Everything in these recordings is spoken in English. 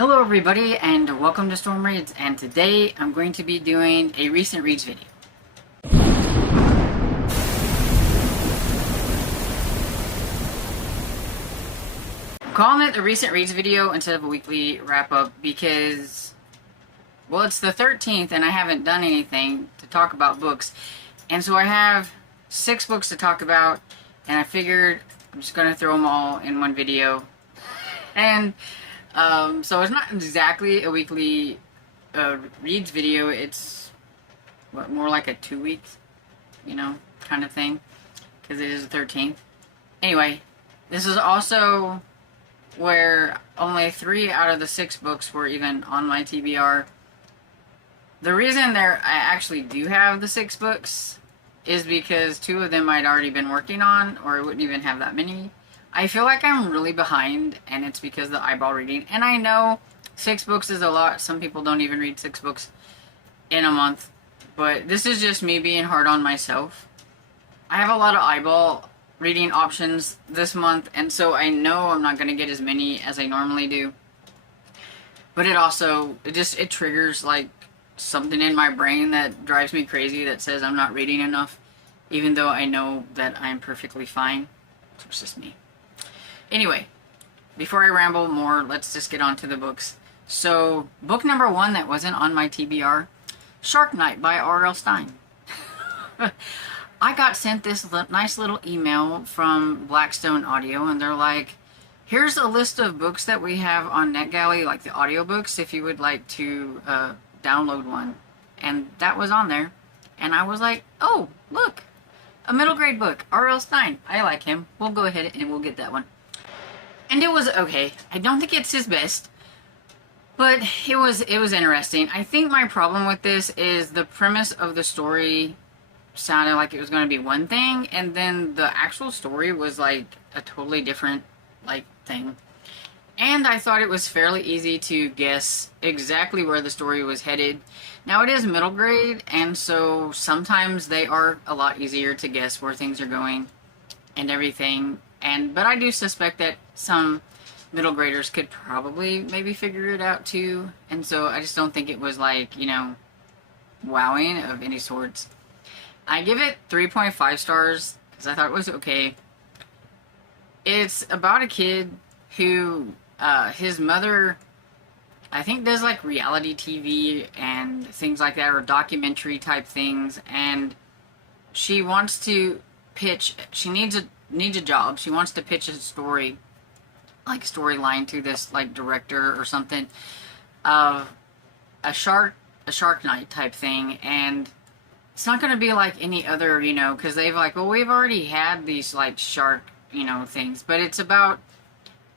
Hello everybody and welcome to Storm Reads, and today I'm going to be doing a recent reads video. I'm calling it a recent reads video instead of a weekly wrap up because, well, it's the 13th and I haven't done anything to talk about books, and so I have 6 books to talk about, and I figured I'm just going to throw them all in one video. And so it's not exactly a weekly reads video. It's more like a 2 weeks, kind of thing, because it is the 13th. Anyway, this is also where only 3 out of the 6 books were even on my TBR. The reason I actually do have the 6 books is because 2 of them I'd already been working on, or I wouldn't even have that many. I feel like I'm really behind, and it's because of the eyeball reading. And I know 6 books is a lot. Some people don't even read 6 books in a month. But this is just me being hard on myself. I have a lot of eyeball reading options this month, and so I know I'm not going to get as many as I normally do. But it triggers like something in my brain that drives me crazy that says I'm not reading enough, even though I know that I'm perfectly fine. It's just me. Anyway, before I ramble more, let's just get on to the books. So, book number 1 that wasn't on my TBR, Shark Night by R.L. Stine. I got sent this nice little email from Blackstone Audio, and they're like, here's a list of books that we have on NetGalley, like the audiobooks, if you would like to download one. And that was on there. And I was like, oh, look, a middle grade book, R.L. Stine. I like him. We'll go ahead and we'll get that one. And it was okay. I don't think it's his best, but it was interesting. I think my problem with this is the premise of the story sounded like it was going to be one thing, and then the actual story was like a totally different thing. And I thought it was fairly easy to guess exactly where the story was headed. Now, it is middle grade, and so sometimes they are a lot easier to guess where things are going and everything. But I do suspect that some middle graders could probably maybe figure it out too. And so I just don't think it was wowing of any sorts. I give it 3.5 stars because I thought it was okay. It's about a kid who, his mother, I think, does like reality TV and things like that, or documentary type things, and she wants to pitch, she needs a job. She wants to pitch a storyline to this director or something of a shark night type thing, and it's not going to be like any other, because they've we've already had these shark, things, but it's about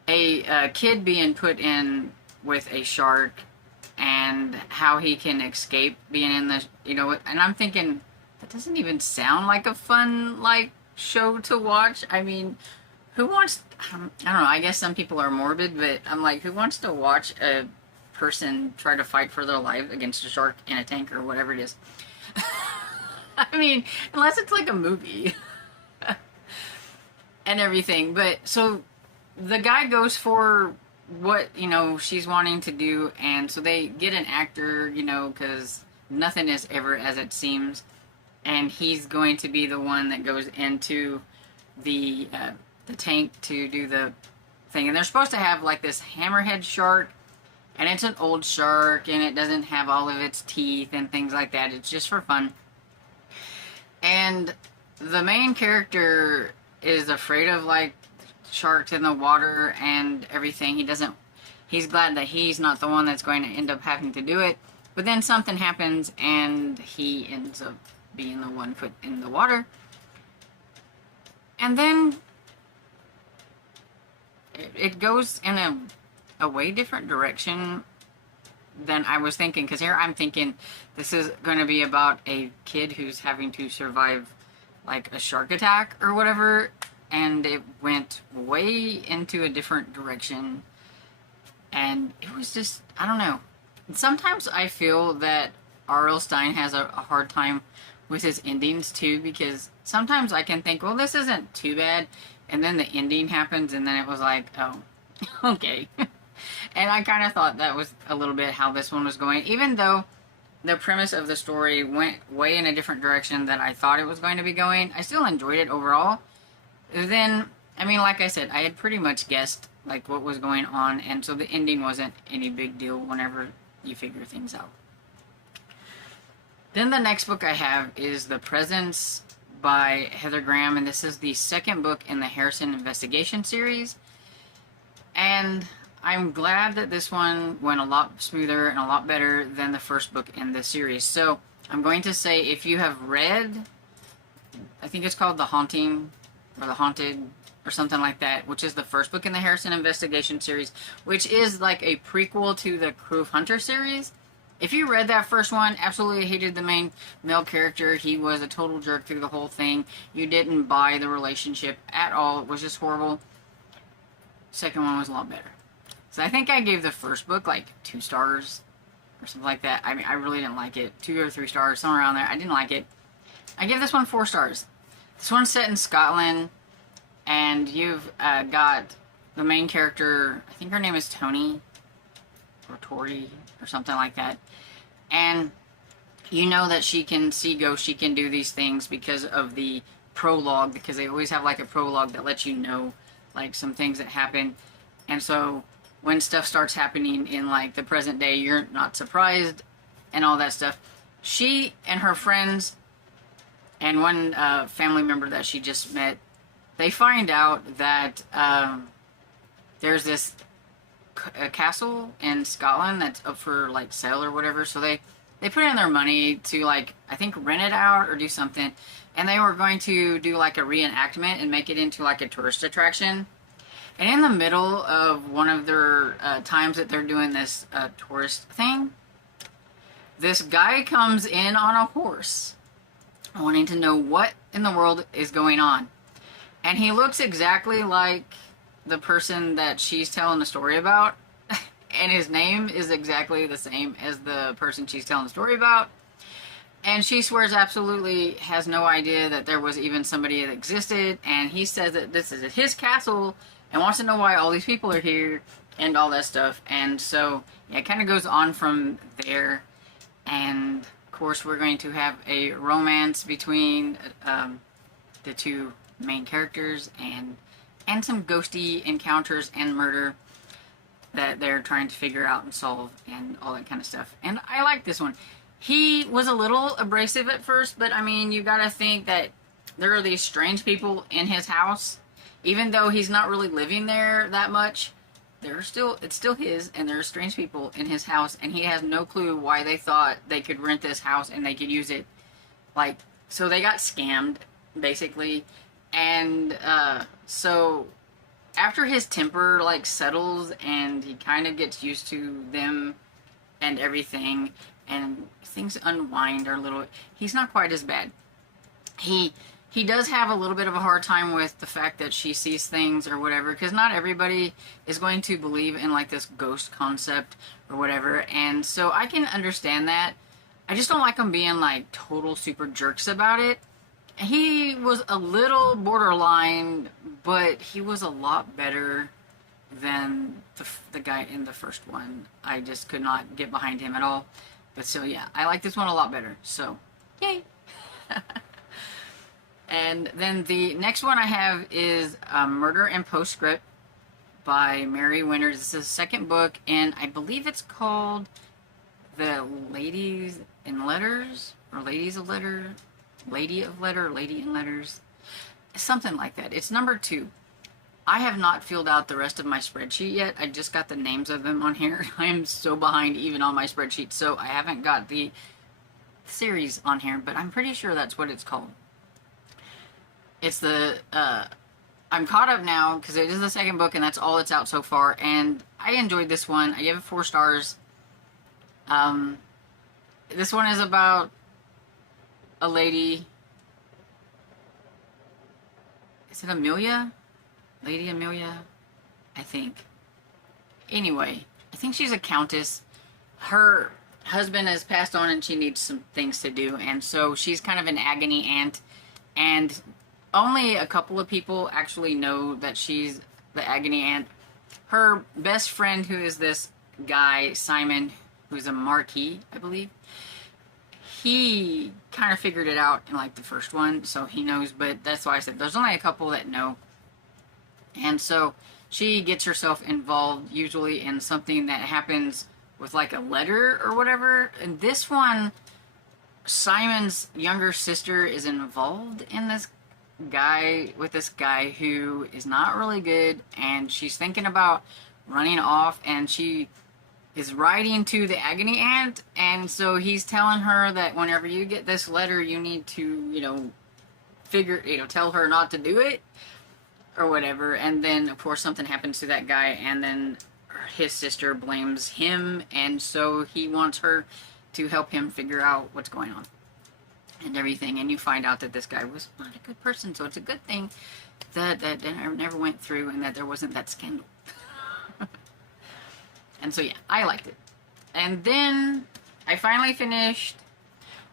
a kid being put in with a shark and how he can escape being in the, and I'm thinking, that doesn't even sound like a fun, show to watch. I mean, who wants, I don't know, I guess some people are morbid, but I'm like, who wants to watch a person try to fight for their life against a shark in a tank or whatever it is? I mean, unless it's like a movie and everything. But so the guy goes for what, she's wanting to do, and so they get an actor, because nothing is ever as it seems. And he's going to be the one that goes into the tank to do the thing. And they're supposed to have this hammerhead shark, and it's an old shark, and it doesn't have all of its teeth and things like that. It's just for fun. And the main character is afraid of sharks in the water and everything. He's glad that he's not the one that's going to end up having to do it. But then something happens, and he ends up being the one put in the water. And then it goes in a way different direction than I was thinking, because here I'm thinking this is going to be about a kid who's having to survive a shark attack or whatever, and it went way into a different direction, and it was just, I don't know. Sometimes I feel that R.L. Stine has a hard time with his endings too, because sometimes I can think, well, this isn't too bad, and then the ending happens, and then it was like, oh, okay. And I kind of thought that was a little bit how this one was going, even though the premise of the story went way in a different direction than I thought it was going to be going. I still enjoyed it overall. Then, I mean, like I said, I had pretty much guessed like what was going on, and so the ending wasn't any big deal whenever you figure things out. Then the next book I have is The Presence by Heather Graham, and this is the second book in the Harrison Investigation series. And I'm glad that this one went a lot smoother and a lot better than the first book in the series. So I'm going to say, if you have read, I think it's called The Haunting, or The Haunted, or something like that, which is the first book in the Harrison Investigation series, which is like a prequel to the Proof Hunter series. If you read that first one, absolutely hated the main male character. He was a total jerk through the whole thing. You didn't buy the relationship at all. It was just horrible. Second one was a lot better. So I think I gave the first book like 2 stars or something like that. I mean, I really didn't like it. 2 or 3 stars, somewhere around there. I didn't like it. I give this one 4 stars. This one's set in Scotland, and you've got the main character, I think her name is Tony, or Tori, or something like that. And you know that she can see ghosts, she can do these things because of the prologue, because they always have like a prologue that lets you know like some things that happen. And so when stuff starts happening in like the present day, you're not surprised and all that stuff. She and her friends and one family member that she just met, they find out that there's this a castle in Scotland that's up for like sale or whatever, so they put in their money to like, I think, rent it out or do something, and they were going to do like a reenactment and make it into like a tourist attraction. And in the middle of one of their times that they're doing this tourist thing, this guy comes in on a horse wanting to know what in the world is going on, and he looks exactly like the person that she's telling the story about, and his name is exactly the same as the person she's telling the story about, and she swears absolutely has no idea that there was even somebody that existed, and he says that this is his castle and wants to know why all these people are here and all that stuff. And so yeah, it kind of goes on from there, and of course we're going to have a romance between the 2 main characters, and some ghosty encounters and murder that they're trying to figure out and solve and all that kind of stuff. And I like this one. He was a little abrasive at first, but I mean, you gotta think that there are these strange people in his house. Even though he's not really living there that much, it's still his, and there are strange people in his house, and he has no clue why they thought they could rent this house and they could use it. Like, so they got scammed, basically. And so after his temper like settles and he kind of gets used to them and everything, and things unwind a little, he's not quite as bad. He does have a little bit of a hard time with the fact that she sees things or whatever, because not everybody is going to believe in like this ghost concept or whatever, and so I can understand that. I just don't like him being like total super jerks about it. He was a little borderline, but he was a lot better than the guy in the first one. I just could not get behind him at all. But so yeah, I like this one a lot better. So, yay! And then the next one I have is Murder and Postscript by Mary Winters. This is the second book, and I believe it's called The Ladies in Letters, or Ladies of Letter, Lady of Letter, Lady in Letters, something like that. It's number 2. I have not filled out the rest of my spreadsheet yet. I just got the names of them on here. I am so behind even on my spreadsheet, so I haven't got the series on here, but I'm pretty sure that's what it's called. It's the, I'm caught up now because it is the second book and that's all that's out so far, and I enjoyed this one. I gave it 4 stars. This one is about a lady. Is it Amelia? Lady Amelia? I think. Anyway, I think she's a countess. Her husband has passed on and she needs some things to do, and so she's kind of an agony aunt, and only a couple of people actually know that she's the agony aunt. her best friend, who is this guy, Simon, who's a Marquis, I believe, he kind of figured it out in like the first one, so he knows, but that's why I said there's only a couple that know. And so she gets herself involved usually in something that happens with like a letter or whatever. And this one, Simon's younger sister is involved in this guy, with this guy who is not really good, and she's thinking about running off, and she is writing to the agony aunt, and so he's telling her that whenever you get this letter, you need to, tell her not to do it, or whatever. And then, of course, something happens to that guy, and then his sister blames him, and so he wants her to help him figure out what's going on and everything. And you find out that this guy was not a good person, so it's a good thing that never went through, and that there wasn't that scandal. And so yeah, I liked it. And then I finally finished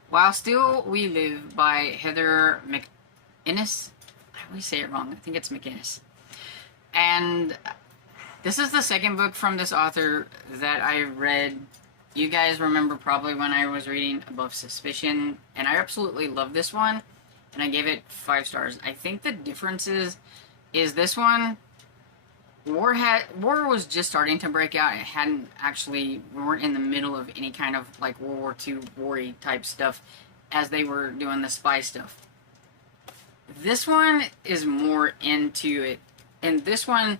While Still We Live by Heather McInnes. I always say it wrong. I think it's McInnes. And this is the second book from this author that I read. You guys remember probably when I was reading Above Suspicion, and I absolutely love this one, and I gave it 5 stars. I think the difference is this one, war was just starting to break out. It hadn't actually, we weren't in the middle of any kind of like World War II war-y type stuff as they were doing the spy stuff. This one is more into it. And this one,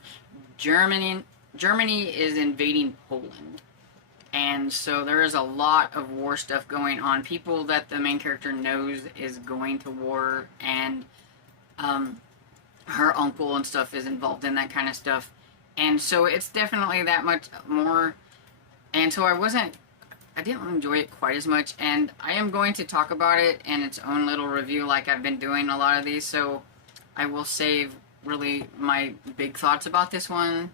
Germany is invading Poland. And so there is a lot of war stuff going on. People that the main character knows is going to war, and her uncle and stuff is involved in that kind of stuff. And so it's definitely that much more. And so I didn't enjoy it quite as much. And I am going to talk about it in its own little review like I've been doing a lot of these. So I will save really my big thoughts about this one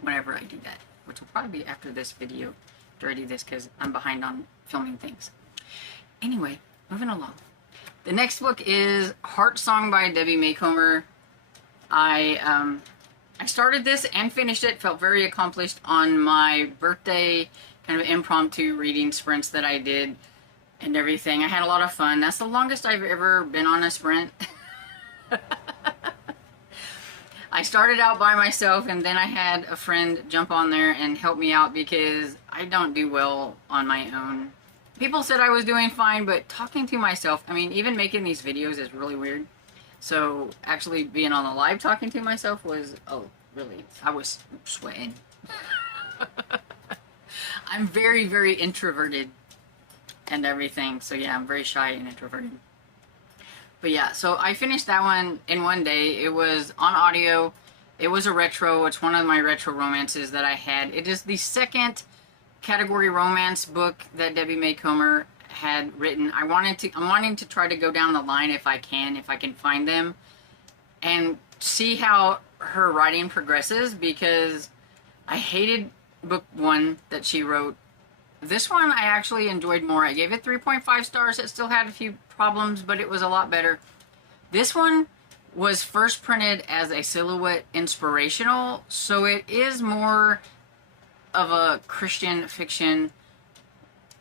whenever I do that, which will probably be after this video, after I do this, because I'm behind on filming things. Anyway, moving along. The next book is Heart Song by Debbie Macomber. I started this and finished it, felt very accomplished on my birthday kind of impromptu reading sprints that I did and everything. I had a lot of fun. That's the longest I've ever been on a sprint. I started out by myself, and then I had a friend jump on there and help me out because I don't do well on my own. People said I was doing fine, but talking to myself, I mean, even making these videos is really weird. So actually being on the live talking to myself was, oh, really, I was sweating. I'm very, very introverted and everything. So yeah, I'm very shy and introverted. But yeah, so I finished that one in one day. It was on audio. It was a retro. It's one of my retro romances that I had. It is the second category romance book that Debbie Macomber had written. I'm wanting to try to go down the line if I can find them, and see how her writing progresses, because I hated book 1 that she wrote. This one I actually enjoyed more. I gave it 3.5 stars. It still had a few problems, but it was a lot better. This one was first printed as a silhouette inspirational, so it is more of a Christian fiction,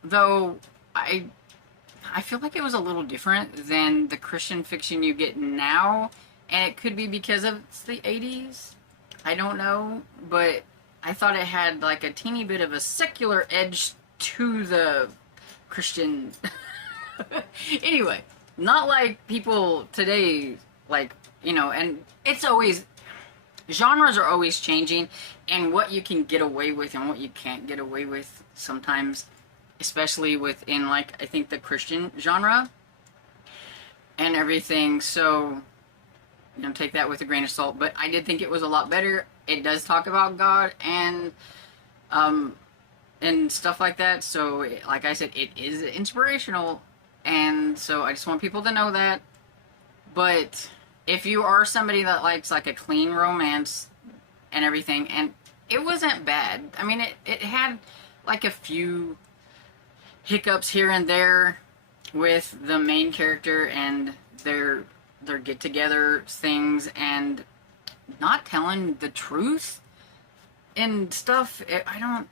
though I feel like it was a little different than the Christian fiction you get now, and it could be because of it's the 80s. I don't know, but I thought it had like a teeny bit of a secular edge to the Christian. Anyway, not like people today, like, and it's always, genres are always changing, and what you can get away with and what you can't get away with sometimes, especially within, like, I think the Christian genre and everything. So, take that with a grain of salt. But I did think it was a lot better. It does talk about God and stuff like that. So, like I said, it is inspirational. And so I just want people to know that. But if you are somebody that likes like a clean romance and everything, and it wasn't bad. I mean, it had like a few hiccups here and there with the main character and their get-together things and not telling the truth and stuff. I don't.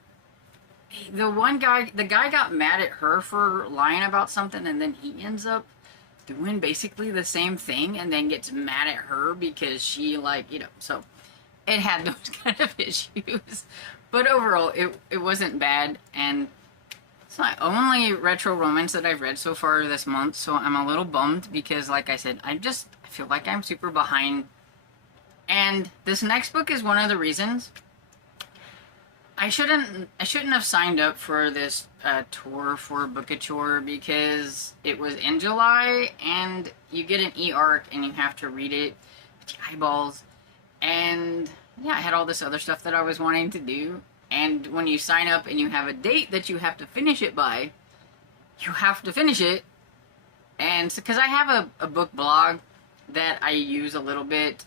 The guy got mad at her for lying about something, and then he ends up doing basically the same thing, and then gets mad at her because she, like, so it had those kind of issues. But overall, it wasn't bad, and it's my only retro romance that I've read so far this month, so I'm a little bummed because, like I said, I feel like I'm super behind. And this next book is one of the reasons I shouldn't have signed up for this tour for Bookouture, because it was in July and you get an e-arc and you have to read it with your eyeballs. And yeah, I had all this other stuff that I was wanting to do. And when you sign up and you have a date that you have to finish it by, you have to finish it. And because I have a book blog that I use a little bit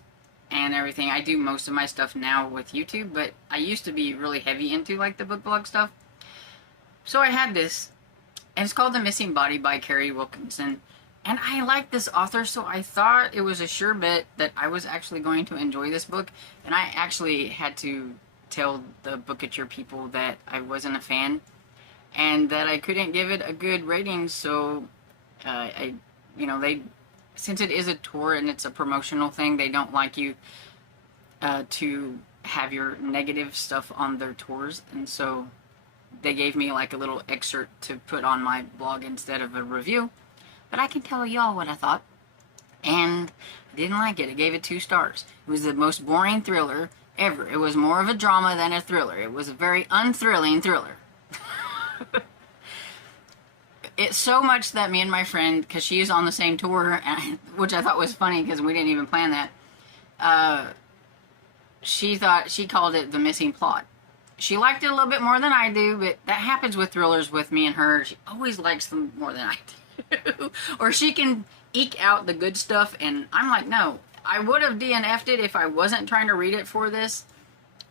and everything. I do most of my stuff now with YouTube, but I used to be really heavy into like the book blog stuff. So I had this, and it's called The Missing Body by Carrie Wilkinson. And I like this author, so I thought it was a sure bet that I was actually going to enjoy this book. And I actually had to tell the Bookouture people that I wasn't a fan and that I couldn't give it a good rating. So they, since it is a tour and it's a promotional thing, they don't like you to have your negative stuff on their tours, and so they gave me like a little excerpt to put on my blog instead of a review. But I can tell y'all what I thought, and I didn't like it. I gave it 2 stars. It was the most boring thriller ever. It was more of a drama than a thriller. It was a very unthrilling thriller. It's so much that me and my friend, because she's on the same tour, which I thought was funny because we didn't even plan that, she called it The Missing Plot. She liked it a little bit more than I do, but that happens with thrillers with me and her. She always likes them more than I do. Or she can eke out the good stuff, and I'm like, no. I would have DNF'd it if I wasn't trying to read it for this,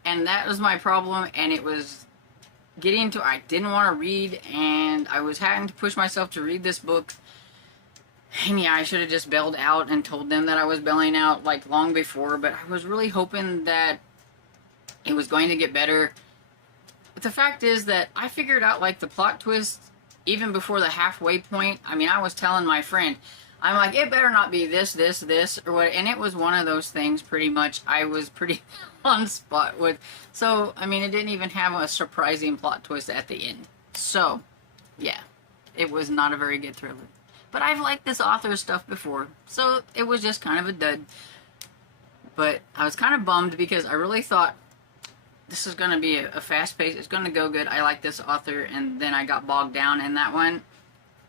and that was my problem, and it was getting to, I didn't want to read, and I was having to push myself to read this book. And yeah, I should have just bailed out and told them that I was bailing out like long before, but I was really hoping that it was going to get better. But the fact is that I figured out like the plot twist even before the halfway point. I mean, I was telling my friend, I'm like, it better not be this, or what, and it was one of those things pretty much. I was pretty on spot with, so, I mean, it didn't even have a surprising plot twist at the end. So, yeah, it was not a very good thriller. But I've liked this author's stuff before, so it was just kind of a dud. But I was kind of bummed because I really thought this is going to be a fast pace, it's going to go good, I like this author, and then I got bogged down in that one.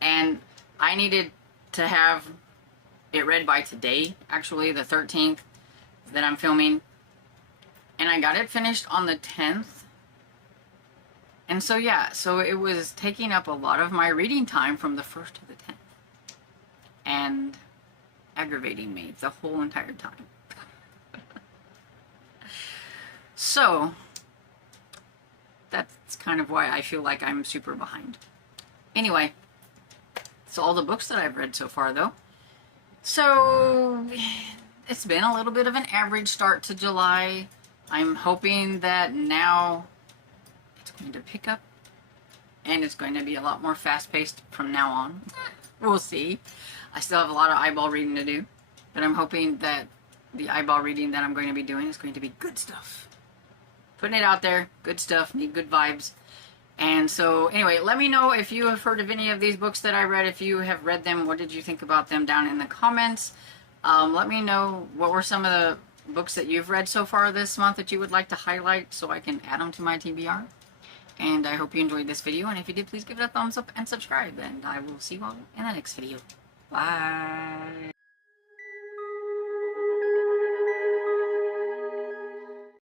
And I needed to have it read by today, actually, the 13th that I'm filming. And I got it finished on the 10th. And so, yeah, so it was taking up a lot of my reading time from the 1st to the 10th. And aggravating me the whole entire time. So, that's kind of why I feel like I'm super behind. Anyway, that's all the books that I've read so far, though. So, it's been a little bit of an average start to July. I'm hoping that now it's going to pick up and it's going to be a lot more fast-paced from now on. We'll see. I still have a lot of eyeball reading to do, but I'm hoping that the eyeball reading that I'm going to be doing is going to be good stuff. Putting it out there, good stuff, need good vibes. And so, anyway, let me know if you have heard of any of these books that I read. If you have read them, what did you think about them down in the comments? Let me know what were some of the books that you've read so far this month that you would like to highlight so I can add them to my TBR. And I hope you enjoyed this video, and if you did, please give it a thumbs up and subscribe, and I will see you all in the next video. Bye!